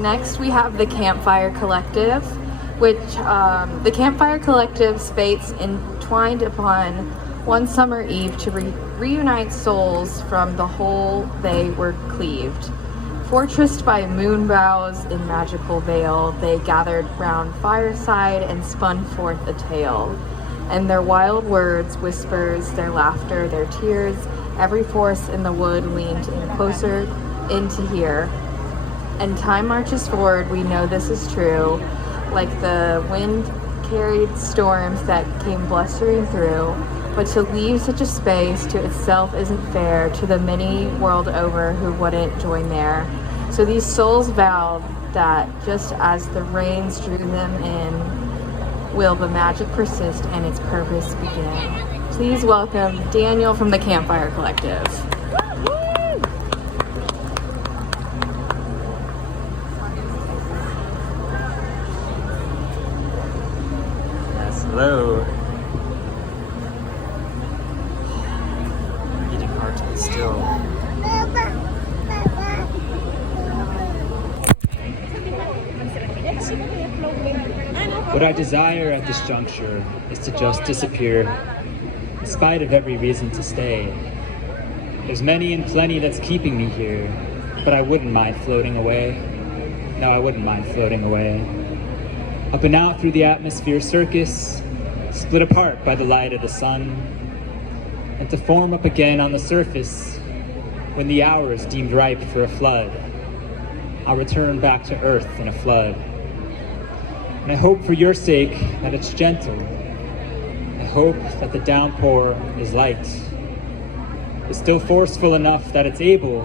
Next, we have the Campfire Collective, which the Campfire Collective's fates entwined upon one summer eve to reunite souls from the hole they were cleaved. Fortressed by moon boughs in magical veil, they gathered round fireside and spun forth a tale. And their wild words, whispers, their laughter, their tears, every force in the wood leaned in closer in to hear. And time marches forward, we know this is true, like the wind-carried storms that came blustering through. But to leave such a space to itself isn't fair to the many world over who wouldn't join there. So these souls vowed that just as the rains drew them in, will the magic persist and its purpose begin. Please welcome Daniel from the Campfire Collective. Yes, hello. I'm eating hard to be still. What I desire at this juncture is to just disappear, in spite of every reason to stay. There's many and plenty that's keeping me here, but I wouldn't mind floating away. No, I wouldn't mind floating away. Up and out through the atmosphere circus, split apart by the light of the sun, and to form up again on the surface when the hour is deemed ripe for a flood. I'll return back to earth in a flood. And I hope for your sake that it's gentle. I hope that the downpour is light. It's still forceful enough that it's able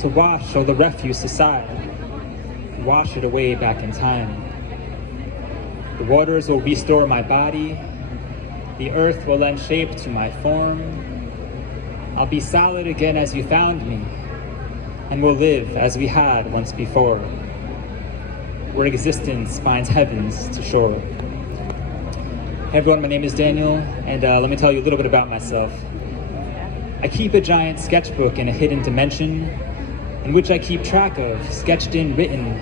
to wash all the refuse aside and wash it away back in time. The waters will restore my body. The earth will lend shape to my form. I'll be solid again as you found me, and we'll live as we had once before, where existence finds heavens to shore. Hey everyone, my name is Daniel, and let me tell you a little bit about myself. I keep a giant sketchbook in a hidden dimension, in which I keep track of, sketched in, written,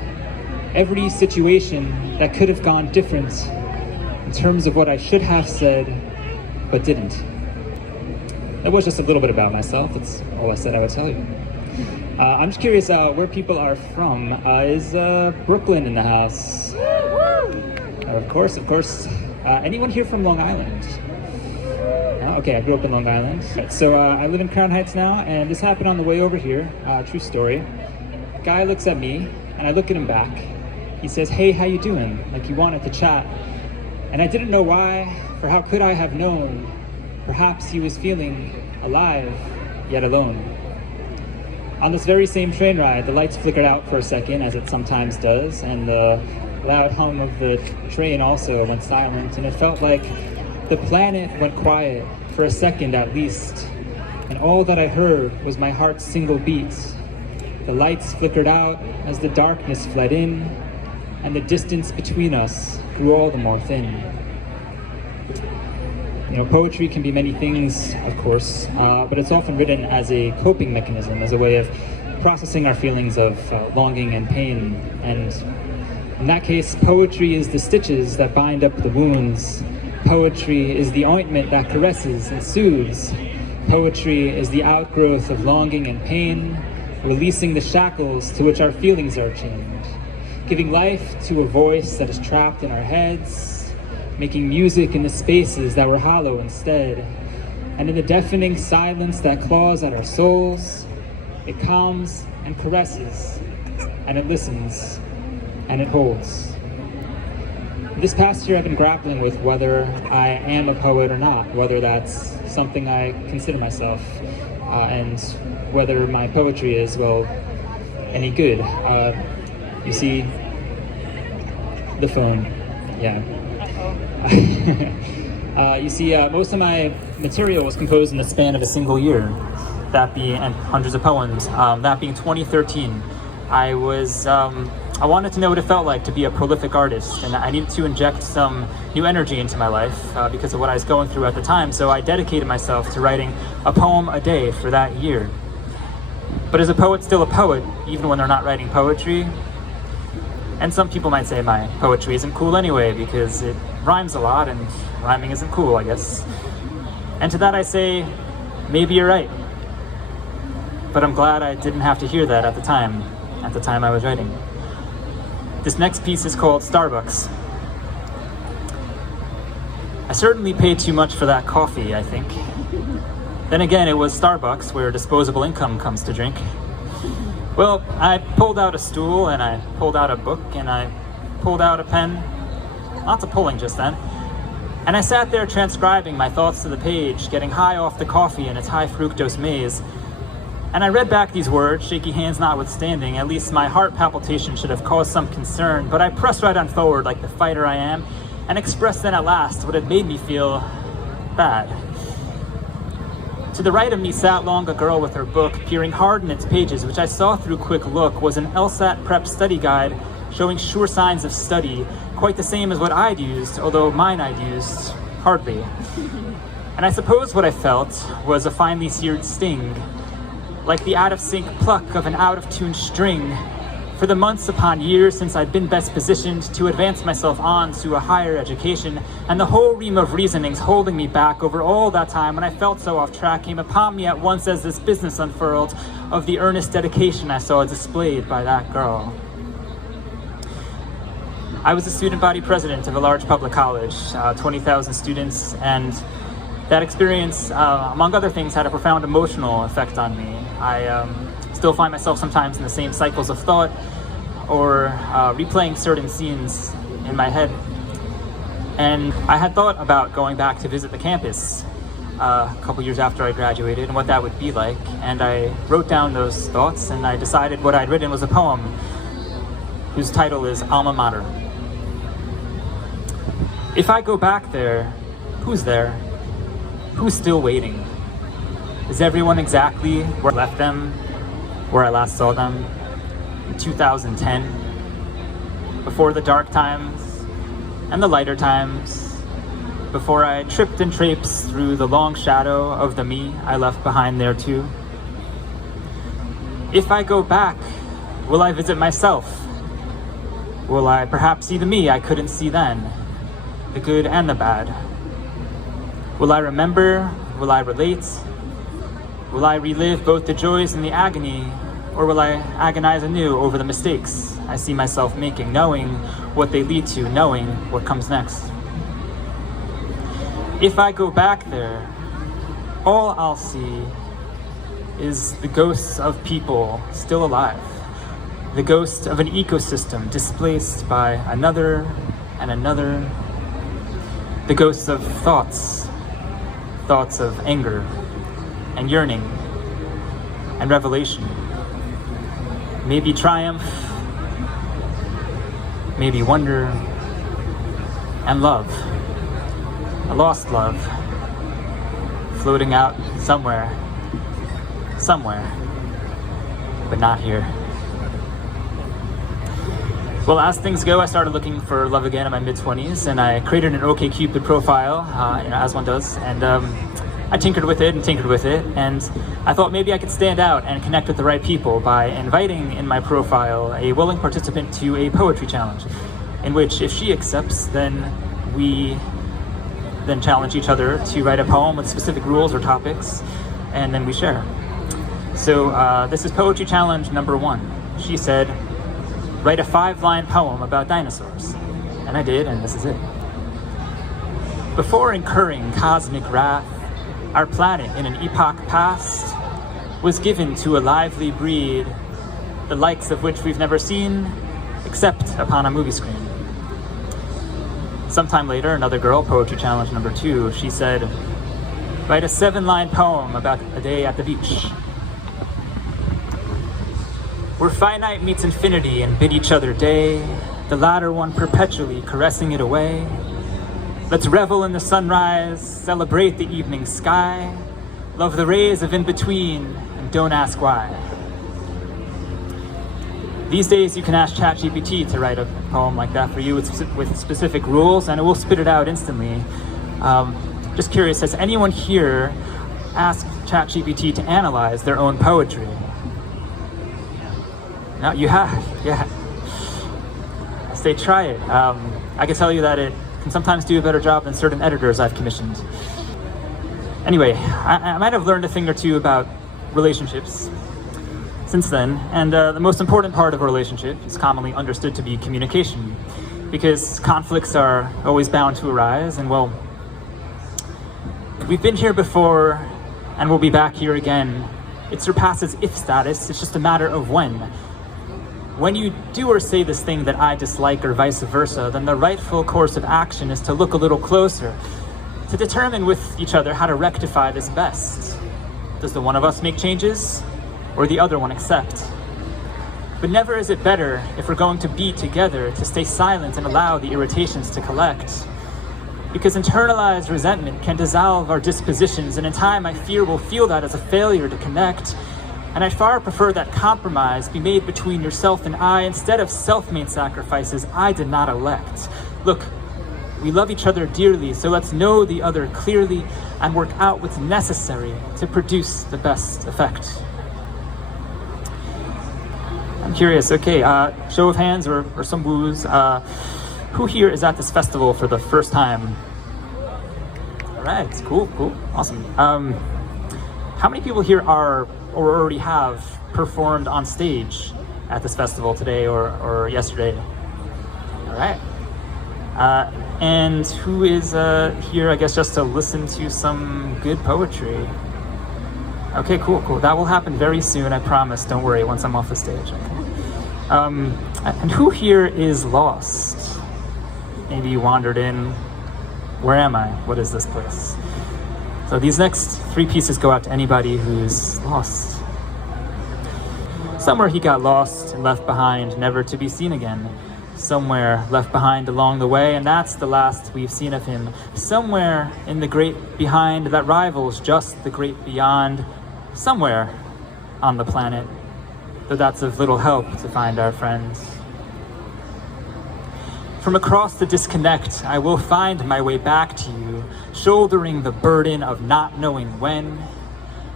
every situation that could have gone different in terms of what I should have said, but didn't. That was just a little bit about myself. That's all I said I would tell you. I'm just curious where people are from. Is Brooklyn in the house? Of course. Anyone here from Long Island? Okay, I grew up in Long Island. So I live in Crown Heights now, and this happened on the way over here. True story. Guy looks at me, and I look at him back. He says, "Hey, how you doing?" Like he wanted to chat. And I didn't know why, for how could I have known? Perhaps he was feeling alive, yet alone. On this very same train ride, the lights flickered out for a second, as it sometimes does, and the loud hum of the train also went silent, and it felt like the planet went quiet for a second at least, and all that I heard was my heart's single beat. The lights flickered out as the darkness fled in, and the distance between us grew all the more thin. You know, poetry can be many things, of course, but it's often written as a coping mechanism, as a way of processing our feelings of longing and pain. And in that case, poetry is the stitches that bind up the wounds. Poetry is the ointment that caresses and soothes. Poetry is the outgrowth of longing and pain, releasing the shackles to which our feelings are chained, giving life to a voice that is trapped in our heads, making music in the spaces that were hollow instead. And in the deafening silence that claws at our souls, it calms and caresses, and it listens, and it holds. This past year I've been grappling with whether I am a poet or not, whether that's something I consider myself, and whether my poetry is, well, any good. You see, the phone, yeah. You see, most of my material was composed in the span of a single year, that being, and hundreds of poems, that being 2013. I wanted to know what it felt like to be a prolific artist, and I needed to inject some new energy into my life because of what I was going through at the time, so I dedicated myself to writing a poem a day for that year. But is a poet still a poet, even when they're not writing poetry? And some people might say my poetry isn't cool anyway because it rhymes a lot and rhyming isn't cool, I guess. And to that I say, maybe you're right. But I'm glad I didn't have to hear that at the time I was writing. This next piece is called Starbucks. I certainly paid too much for that coffee, I think. Then again, it was Starbucks, where disposable income comes to drink. Well, I pulled out a stool, and I pulled out a book, and I pulled out a pen. Lots of pulling just then. And I sat there transcribing my thoughts to the page, getting high off the coffee and its high fructose maze. And I read back these words, shaky hands notwithstanding. At least my heart palpitation should have caused some concern, but I pressed right on forward like the fighter I am, and expressed then at last what had made me feel bad. To the right of me sat long a girl with her book, peering hard in its pages, which I saw through quick look was an LSAT prep study guide showing sure signs of study, quite the same as what I'd used, although mine I'd used hardly. And I suppose what I felt was a finely seared sting, like the out-of-sync pluck of an out-of-tune string. For the months upon years since I'd been best positioned to advance myself on to a higher education, and the whole ream of reasonings holding me back over all that time when I felt so off track came upon me at once as this business unfurled of the earnest dedication I saw displayed by that girl. I was the student body president of a large public college, 20,000 students, and that experience, among other things, had a profound emotional effect on me. I still find myself sometimes in the same cycles of thought or replaying certain scenes in my head. And I had thought about going back to visit the campus a couple years after I graduated and what that would be like. And I wrote down those thoughts, and I decided what I'd written was a poem whose title is Alma Mater. If I go back there, who's there? Who's still waiting? Is everyone exactly where I left them, where I last saw them, in 2010? Before the dark times and the lighter times, before I tripped and traipsed through the long shadow of the me I left behind there too? If I go back, will I visit myself? Will I perhaps see the me I couldn't see then, the good and the bad? Will I remember? Will I relate? Will I relive both the joys and the agony? Or will I agonize anew over the mistakes I see myself making, knowing what they lead to, knowing what comes next? If I go back there, all I'll see is the ghosts of people still alive, the ghost of an ecosystem displaced by another and another, the ghosts of thoughts of anger and yearning and revelation. Maybe triumph, maybe wonder, and love. A lost love, floating out somewhere, but not here. Well, as things go, I started looking for love again in my mid-20s, and I created an OkCupid profile, as one does, and I tinkered with it, and I thought maybe I could stand out and connect with the right people by inviting in my profile a willing participant to a poetry challenge, in which, if she accepts, then we challenge each other to write a poem with specific rules or topics, and then we share. So this is poetry challenge number 1. She said, write a 5-line poem about dinosaurs. And I did, and this is it. Before incurring cosmic wrath, our planet in an epoch past was given to a lively breed, the likes of which we've never seen, except upon a movie screen. Sometime later, another girl, poetry challenge number 2, she said, write a 7-line poem about a day at the beach. Where finite meets infinity and bid each other day, the latter one perpetually caressing it away. Let's revel in the sunrise, celebrate the evening sky, love the rays of in-between, and don't ask why. These days you can ask ChatGPT to write a poem like that for you with specific rules, and it will spit it out instantly. Just curious, has anyone here asked ChatGPT to analyze their own poetry? No, you have, yeah. say try it. I can tell you that it can sometimes do a better job than certain editors I've commissioned. Anyway, I might have learned a thing or two about relationships since then, and the most important part of a relationship is commonly understood to be communication, because conflicts are always bound to arise, and well, we've been here before, and we'll be back here again. It surpasses if status, it's just a matter of when. When you do or say this thing that I dislike or vice versa, then the rightful course of action is to look a little closer, to determine with each other how to rectify this best. Does the one of us make changes, or the other one accept? But never is it better, if we're going to be together, to stay silent and allow the irritations to collect. Because internalized resentment can dissolve our dispositions, and in time I fear we'll feel that as a failure to connect. And I'd far prefer that compromise be made between yourself and I, instead of self-made sacrifices I did not elect. Look, we love each other dearly, so let's know the other clearly and work out what's necessary to produce the best effect. I'm curious, okay, show of hands or some woos. Who here is at this festival for the first time? All right, cool, awesome. How many people here are or already have performed on stage at this festival today or yesterday? All right. And who is here, I guess, just to listen to some good poetry? Okay, cool. That will happen very soon, I promise. Don't worry, once I'm off the stage. Okay. And who here is lost? Maybe you wandered in. Where am I? What is this place? So these next 3 pieces go out to anybody who's lost. Somewhere he got lost and left behind, never to be seen again. Somewhere left behind along the way, and that's the last we've seen of him. Somewhere in the great behind that rivals just the great beyond. Somewhere on the planet, though that's of little help to find our friends. From across the disconnect, I will find my way back to you, shouldering the burden of not knowing when.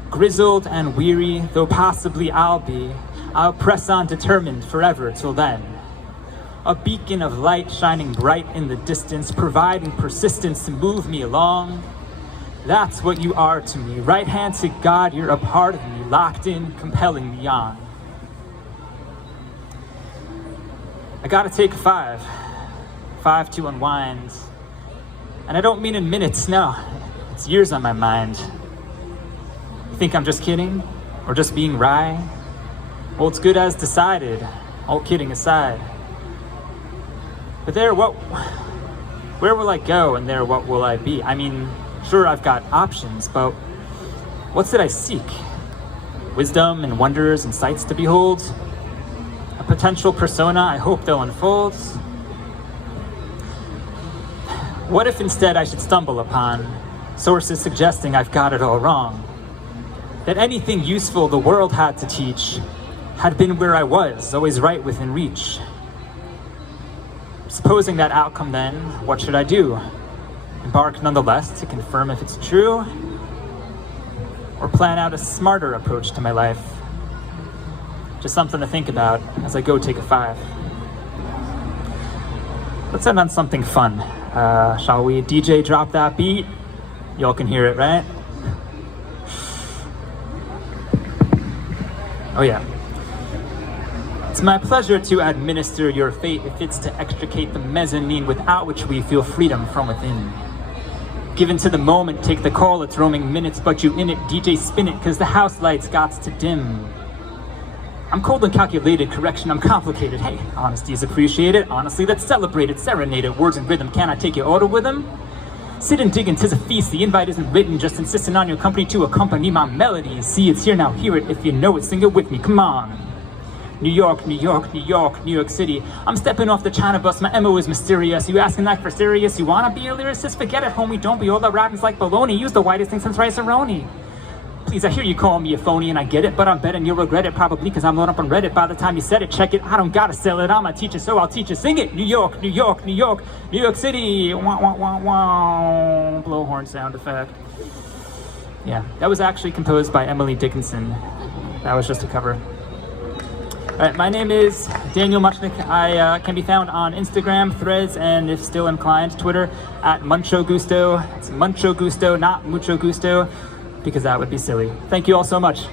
Grizzled and weary, though possibly I'll press on determined forever till then. A beacon of light shining bright in the distance, providing persistence to move me along. That's what you are to me. Right hand to God, you're a part of me, locked in, compelling me on. I gotta take 5 to unwind. And I don't mean in minutes, no. It's years on my mind. You think I'm just kidding? Or just being wry? Well, it's good as decided, all kidding aside. But there, where will I go, and there, what will I be? I mean, sure, I've got options, but what did I seek? Wisdom and wonders and sights to behold? A potential persona I hope they'll unfold? What if instead I should stumble upon sources suggesting I've got it all wrong? That anything useful the world had to teach had been where I was, always right within reach. Supposing that outcome then, what should I do? Embark nonetheless to confirm if it's true? Or plan out a smarter approach to my life? Just something to think about as I go take a 5. Let's end on something fun. Shall we? DJ, drop that beat. Y'all can hear it, right? Oh yeah. It's my pleasure to administer your fate if it's to extricate the mezzanine without which we feel freedom from within. Given to the moment, take the call, it's roaming minutes, but you in it, DJ spin it, cause the house lights gots to dim. I'm cold and calculated, correction, I'm complicated. Hey, honesty is appreciated, honestly, let's celebrate it, serenade it, words and rhythm, can I take your order with them? Sit and dig, 'tis a feast, the invite isn't written, just insisting on your company to accompany my melodies. See, it's here now, hear it, if you know it, sing it with me, come on. New York, New York, New York, New York City. I'm stepping off the China bus, my MO is mysterious. You asking like for serious? You wanna be a lyricist? Forget it, homie, don't be all that rapping's like baloney. Use the whitest thing since rice-a-roni. Please, I hear you calling me a phony and I get it, but I'm betting you'll regret it probably cause I'm loaded up on Reddit. By the time you said it, check it, I don't gotta sell it, I'm a teacher, so I'll teach you. Sing it! New York, New York, New York, New York City. Wah, wah, wah, wah. Blowhorn sound effect. Yeah, that was actually composed by Emily Dickinson. That was just a cover. All right, my name is Daniel Muchnick. I can be found on Instagram, Threads, and if still inclined, Twitter at Muncho Gusto. It's Muncho Gusto, not Mucho Gusto, because that would be silly. Thank you all so much.